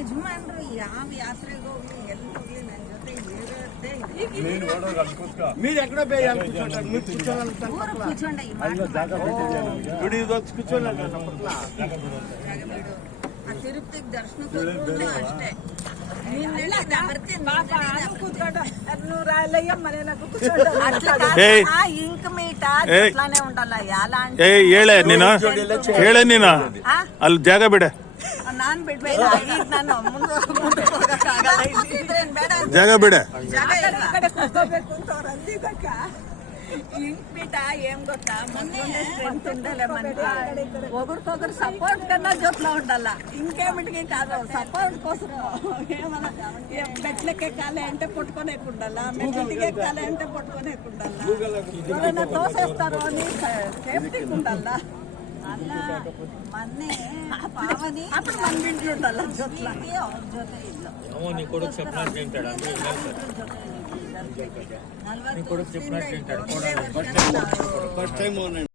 ಯಜಮಾನ್ರು ಯಾವ ಯಾತ್ರೆಗೆ ಹೋಗ್ಲಿ ಎಲ್ಲಿ ಹೋಗ್ಲಿ ನನ್ನ ಜೊತೆ ಇರೋದೇ మీరు ఎక్కడ కూర్చోండి ತಿರುಪತಿಗೆ ದರ್ಶನಕ್ಕೆ ಹೋದ್ರು ಅಷ್ಟೇ ఇంక మీట అట్లానే ఉండాల ఎలా ಹೇಳೆ ನೀನು ಹೇಳೆ ನೀನು ಅಲ್ಲಿ ಜಾಗ ಬಿಡ ನಾನ್ ಬಿಡ್ಬೇಡ ಈಗ ನಾನು ಮುಂದೆ ಹೋಗಕ್ಕಾಗಲ್ಲ ಜಾಗ ಬಿಡ ఇంక మీట ఏం గొత్తా మొన్నే స్ట్రెంత్ ఉండాలి మనకి ఒకరికొకరు సపోర్ట్ కన్నా జోట్లో ఉండాల ఇంకేమిటికి కాదు సపోర్ట్ కోసం ఏమన్నా మెట్లకి ఎక్కాలి అంటే పట్టుకొనేకి ఉండాలా మెట్లకి ఎక్కాలి అంటే పట్టుకొనేకి ఉండాలా ఎవరైనా తోసేస్తారు అని సేఫ్టీకి ఉండాలా అలా మొన్నే పావని అప్పుడు మన ఇంట్లో ఉండాల జోట్లో జోతే ఇల్లు నీ కొడుకు చెప్పినట్టు తింటాడు నీ కొడుకు చెప్పినట్టు తింటాడు